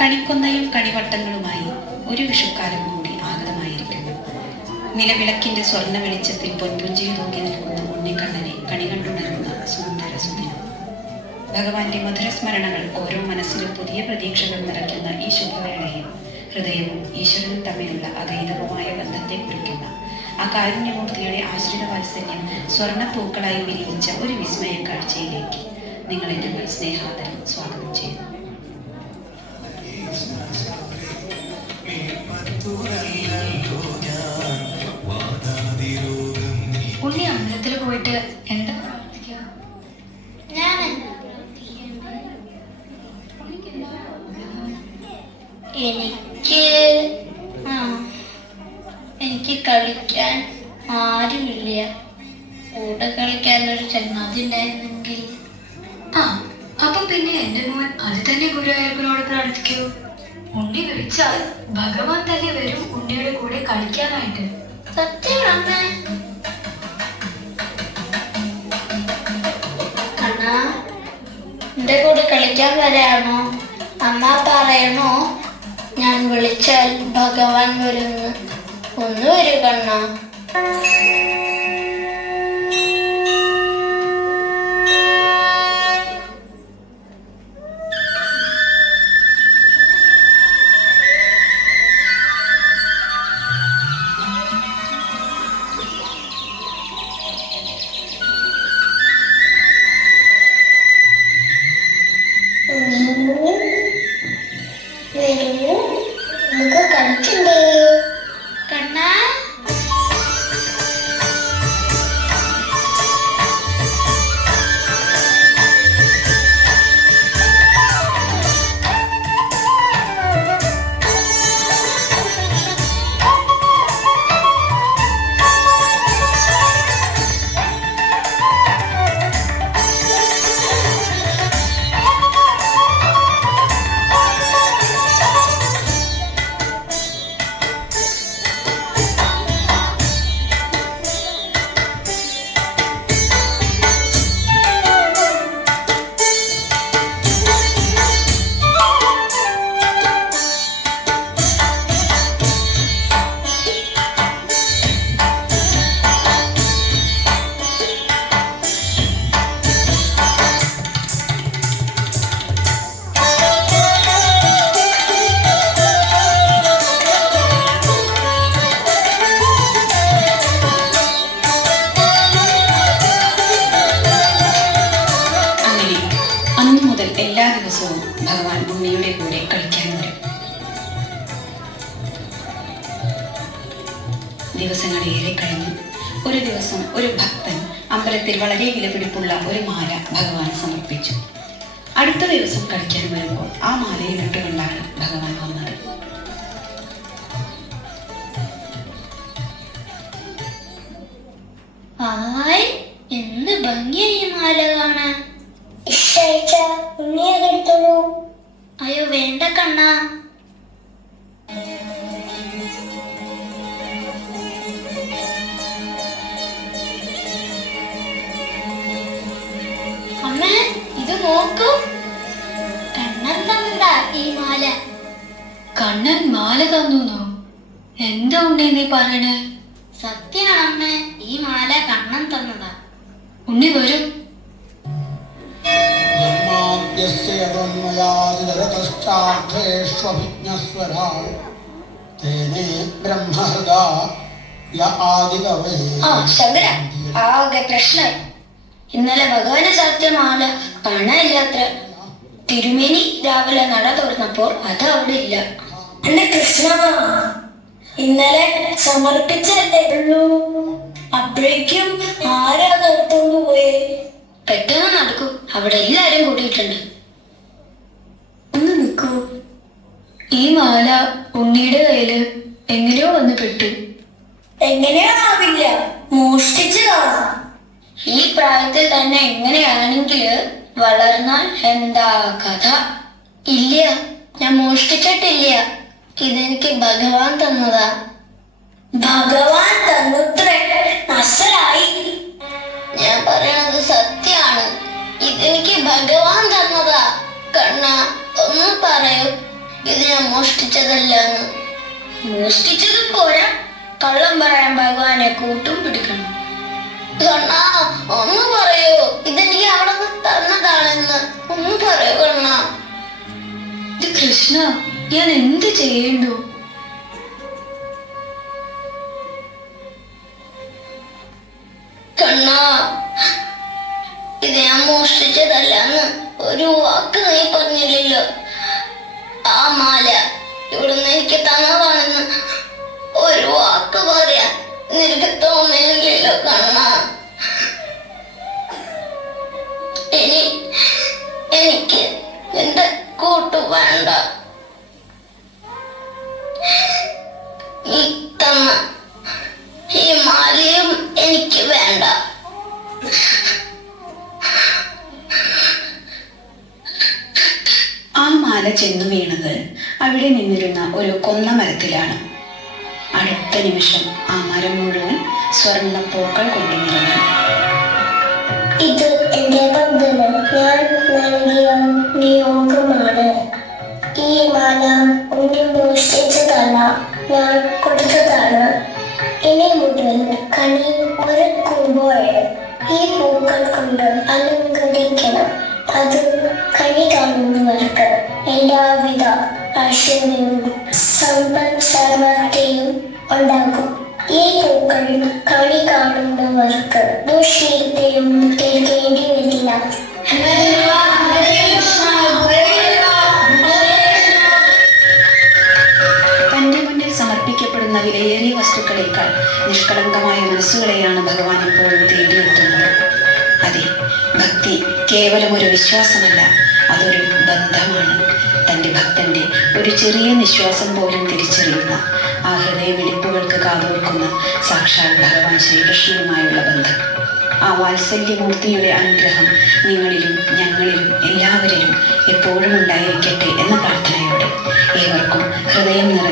കണിക്കൊന്നയും കണിവട്ടങ്ങളുമായി ഒരു വിഷുക്കാലം കൂടി ആഗതമായിരിക്കുന്നു. നിലവിളക്കിന്റെ സ്വർണ്ണ വെളിച്ചത്തിൽ പൊൻപുഞ്ചിരി തൂക്കി നിൽക്കുന്ന ഉണ്ണിക്കണ്ണനെ കണി കണ്ടുണരുന്ന സുന്ദര സുദിനം. ഭഗവാന്റെ മധുരസ്മരണകൾ ഓരോ മനസ്സിലും പുതിയ പ്രതീക്ഷകൾ നിറയ്ക്കുന്ന ഈ ശുഭവേളയിൽ ഹൃദയവും ഈശ്വരനും തമ്മിലുള്ള അഗൈതവമായ ബന്ധത്തെ കുറിക്കുന്ന ആ കാരുണ്യമൂർത്തിയുടെ ആശ്രിത വാത്സല്യം സ്വർണ്ണ പൂക്കളായി വിരിയിച്ച ഒരു വിസ്മയ കാഴ്ചയിലേക്ക് നിങ്ങളെ ഞങ്ങൾ സ്നേഹാദരം സ്വാഗതം ചെയ്യുന്നു. ഉണ്ണി അമ്പലത്തിൽ പോയിട്ട് എന്താ പ്രാർത്ഥിക്കുക? എനിക്ക് കളിക്കാൻ ആരുമില്ല. കൂടെ കളിക്കാൻ ഒരു ചങ്ങാതി ഉണ്ടായിരുന്നെങ്കിൽ. അപ്പൊ പിന്നെ എന്റെ മോൻ അത് തന്നെ ഗുരുവായൂരപ്പനോട് പ്രാർത്ഥിക്കൂ. ഉണ്ണി വിളിച്ചാൽ ഭഗവാൻ തന്നെ വരും ഉണ്ണിയുടെ കൂടെ കളിക്കാനായിട്ട്. സത്യമാണ് അണ്ണാ, എന്റെ കൂടെ കളിക്കാൻ വരാണോ? അമ്മ പറയണോ ഞാൻ വിളിച്ചാൽ ഭഗവാൻ വരുന്നു? ഒന്ന് വരൂ കണ്ണാ. നമുക്ക് കളിക്കണ്ടേ കണ്ണാ? എല്ലാ ദിവസവും ഭഗവാൻ ഉണ്ണിയുടെ കൂടെ കളിക്കാൻ വരും. ദിവസങ്ങളേറെ കഴിഞ്ഞു. ഒരു ദിവസം ഒരു ഭക്തൻ അമ്പലത്തിൽ വളരെ വിലപിടിപ്പുള്ള ഒരു മാല ഭഗവാൻ സമർപ്പിച്ചു. അടുത്ത ദിവസം കളിക്കാൻ വരുമ്പോൾ ആ മാലയിലിട്ട് കൊണ്ടാണ് ഭഗവാൻ വന്നത്. എന്ത് ഭംഗിയായി മാല കാണാൻ. അയ്യോ വേണ്ട കണ്ണാ. അമ്മ ഇത് നോക്കൂ, കണ്ണൻ തന്നതാ ഈ മാല. കണ്ണൻ മാല തന്നോ? എന്താ ഉണ്ണി നീ പറയണേ? സത്യമാണ് അമ്മ, ഈ മാല കണ്ണൻ തന്നതാ. ഉണ്ണി വരും. ആകെ പ്രശ്നം. ഇന്നലെ ഭഗവാന് സത്യമാല കാണാനില്ലത്ര. തിരുമേനി രാവിലെ നട തുറന്നപ്പോൾ അത് അവിടെ ഇല്ല. എന്റെ കൃഷ്ണ, ഇന്നലെ സമർപ്പിച്ചല്ലേ ഉള്ളൂ, അപ്പോഴേക്കും ആരാ നടത്തോണ്ട് പോയേ? പെട്ടെന്ന് നടക്കൂ, അവിടെ എല്ലാരും കൂടിയിട്ടുണ്ട്. ഒന്ന് നിൽക്കൂ. ഈ മാല ഉണ്ണിയുടെ കയ്യില് എങ്ങനെയോ വന്ന് പെട്ടു. എങ്ങനെയോ ആവില്ല, മോഷ്ടിച്ചതാണ്. ഈ പ്രായത്തിൽ തന്നെ എങ്ങനെയാണെങ്കിൽ വളർന്നാൽ എന്താ കഥ? ഇല്ല, ഞാൻ മോഷ്ടിച്ചിട്ടില്ല. ഇതെനിക്ക് ഭഗവാൻ തന്നതാ. ഭഗവാൻ തന്നത്രേ, മനസ്സിലായി. ഞാൻ പറയണത് സത്യാണ്. ഇതെനിക്ക് ഭഗവാൻ തന്നതാ. കണ്ണ ഒന്ന് പറയൂ, ഇത് ഞാൻ മോഷ്ടിച്ചതല്ല. മോഷ്ടിച്ചത് പോരാ, കള്ളം പറയാൻ ഭഗവാനെ കൂട്ടും പിടിക്കണം. കണ്ണാ, ഒന്ന് പറയൂ, ഇതെനിക്ക് അവിടെ നിന്ന് തന്നതാണെന്ന് ഒന്ന് പറയൂ കണ്ണാ. ഇത് കൃഷ്ണ, ഞാൻ എന്ത് ചെയ്യേണ്ടു? കണ്ണാ, ഇത് ഞാൻ മോഷ്ടിച്ചതല്ലെന്ന് ഒരു വാക്ക് നീ പറഞ്ഞില്ലല്ലോ. ആ മാല ഇവിടുന്ന് എനിക്ക് തന്നതാണെന്ന് ഒരു വാക്ക് പറയാൻ നിനക്ക് തോന്നിയില്ലല്ലോ കണ്ണാ. എനിക്ക് നിന്റെ കൂട്ടു വേണ്ട. ഈ തന്ന ഈ മാലയും എനിക്ക് വേണ്ട. ആ മാല ചെന്നു വീണത് അവിടെ നിന്നിരുന്ന ഒരു കൊന്ന മരത്തിലാണ്. അടുത്ത നിമിഷം ആ മരം മുഴുവൻ സ്വർണ്ണപ്പൂക്കൾ കൊണ്ടു നിറഞ്ഞു. ഇത് എന്റെ ഭക്തന് ഞാൻ നൽകിയ നിയോഗമാണ്. ഈ മാല ഉണ്ണി മോഷ്ടിച്ചതല്ല, ഞാൻ കൊടുത്തതാണ്. ഇനി മുതൽ കണി ഒരുക്കുമ്പോൾ ഈ പൂക്കൾ കൊണ്ട് അലങ്കരിക്കണം. അത് കണി കാണുന്നവർക്ക് എല്ലാവിധ ഐശ്വര്യവും സമ്പൽ സമൃദ്ധിയും ഉണ്ടാകും. ഈ പൂക്കൾ കണി കാണുന്നവർക്ക് ദുഷ്കീർത്തിയും കേൾക്കേണ്ടി വരില്ല. തന്റെ മുന്നിൽ സമർപ്പിക്കപ്പെടുന്ന വിലയേറിയ വസ്തുക്കളേക്കാൾ നിഷ്കളങ്കമായ മനസ്സുകളെയാണ് ഭഗവാൻ എപ്പോഴും തേടിയെത്തുന്നത്. അതെ, ഭക്തി കേവലം ഒരു വിശ്വാസമല്ല, അതൊരു ബന്ധമാണ്. തന്റെ ഭക്തന്റെ ഒരു ചെറിയ നിശ്വാസം പോലും തിരിച്ചറിയുന്ന, ആ ഹൃദയമിടിപ്പുകൾക്ക് കാതോർക്കുന്ന സാക്ഷാൽ ഭഗവാൻ ശ്രീകൃഷ്ണനുമായുള്ള ബന്ധം. ആ വാത്സല്യമൂർത്തിയുടെ അനുഗ്രഹം നിങ്ങളിലും ഞങ്ങളിലും എല്ലാവരിലും എപ്പോഴും ഉണ്ടായിരിക്കട്ടെ എന്ന പ്രാർത്ഥനയോടെ ഏവർക്കും ഹൃദയം നിറഞ്ഞ